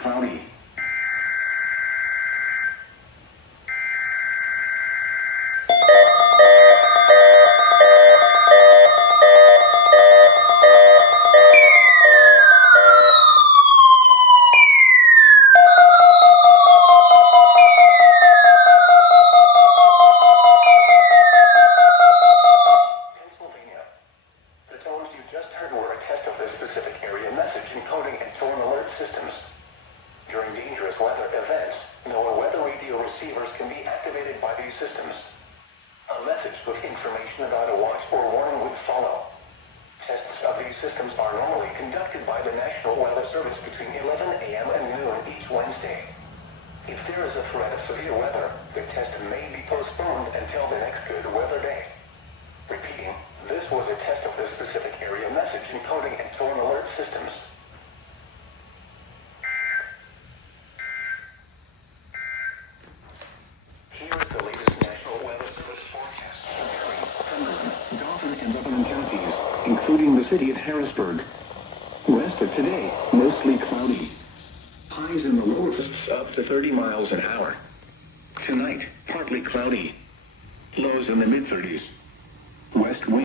cloudy. Systems. During dangerous weather events, NOAA weather radio receivers can be activated by these systems. A message with information about a watch or warning would follow. Tests of these systems are normally conducted by the National Weather Service between 11 a.m. and noon each Wednesday. If there is a threat of severe weather, the test may be postponed until the next good weather day. Repeating, this was a test of the specific area message encoding and tone alert systems. Here is the latest National Weather Service forecast for Cumberland, Dauphin, and Rutherford counties, including the city of Harrisburg. West of today, mostly cloudy. Highs in the lower up to 30 miles an hour. Tonight, partly cloudy. Lows in the mid-30s. West wind.